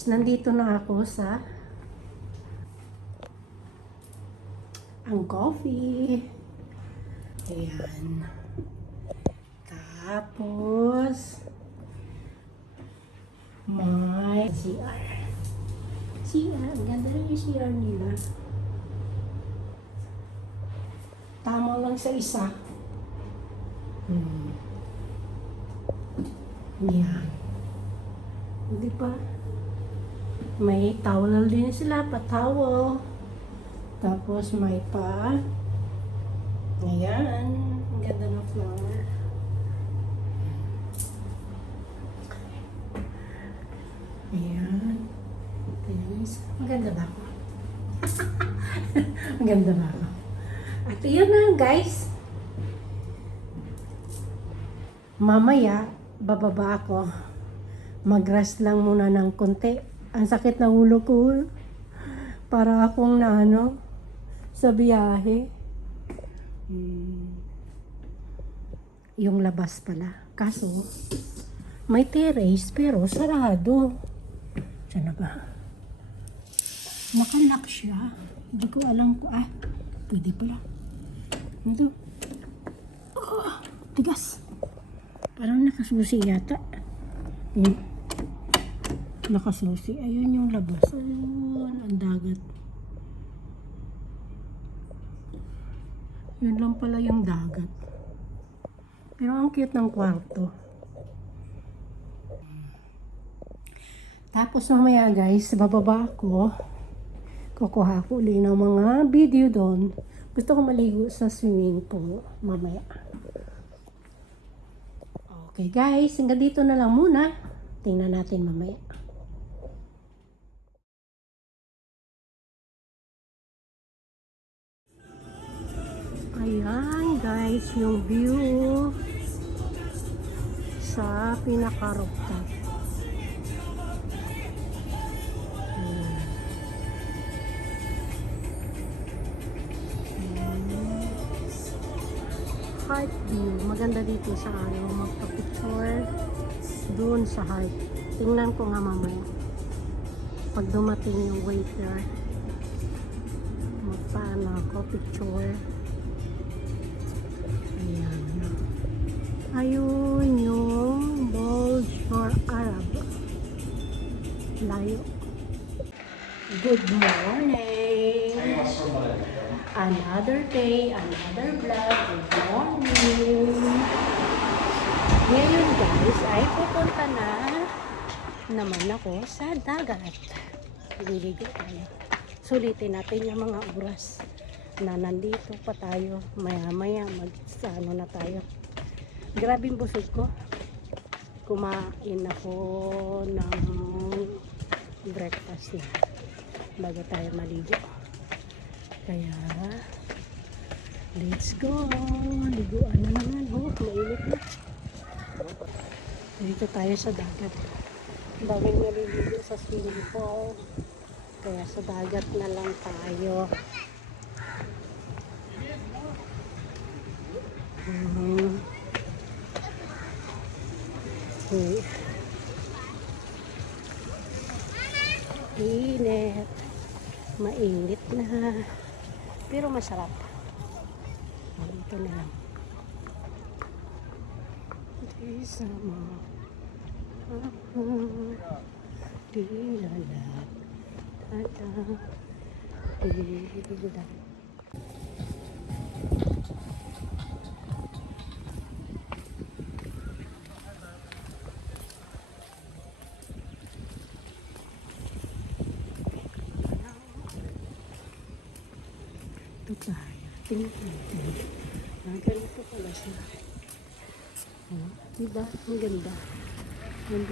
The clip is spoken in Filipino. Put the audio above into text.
guys, nandito na ako sa ang coffee. Ayan. Tapos may CR. CR, ang ganda rin yung CR nila. Tama lang sa isa. Yan. Hindi pa. May towel din sila, pa-towel. Tapos may pa. Ayan. Ang ganda ng flower. Ayan. Ayan. Maganda ba ako? Maganda ba ako? At yun na guys. Mamaya, bababa ako. Mag-rest lang muna ng konti. Ang sakit ng ulo ko. Para akong sa biyahe. Yung labas pala. Kaso, may terrace pero sarado. Diyan na ba? Nakalock siya. Hindi ko alam ko. Pwede pala. Ito. Oh, tigas. Parang nakasusi yata. Nakasusi. Ayun yung labas. Ayun, ang dagat. Yun lang pala yung dagat. Pero ang cute ng kwarto. Tapos mamaya guys, bababa ako. Kukuha ko ulit ng mga video doon. Gusto ko maligo sa swimming pool mamaya. Okay guys, hanggang dito na lang muna. Tingnan natin mamaya. Ayan guys, yung view sa pinaka-rooftop. Heart view. Maganda dito sa magpa-picture doon sa heart. Tingnan ko nga mamaya. Pag dumating yung waiter, magpaano ako picture. Ayan. Ayun yung Bulge for Arab. Layo. Good morning! Another day, another vlog. Good morning! Ngayon guys, ay pupunta na naman ako sa dagat. Liligo tayo. Sulitin natin yung mga oras na nandito pa tayo. Maya-maya mag-ano na tayo. Grabing busog ko. Kumain ako ng breakfast na bago tayo maligo. Kaya, let's go. Liguan na naman. Mainit na. Dito tayo sa dagat. Bagay naliligo sa swimming pool. Kaya sa dagat na lang tayo. Init. Mainit na. Pero masarap. Ito na lang. Isama. Dilala. Tata. Dilala. Ito tayo. Tingnan natin. Ganito pala siya. Diba? Ang ganda. Ang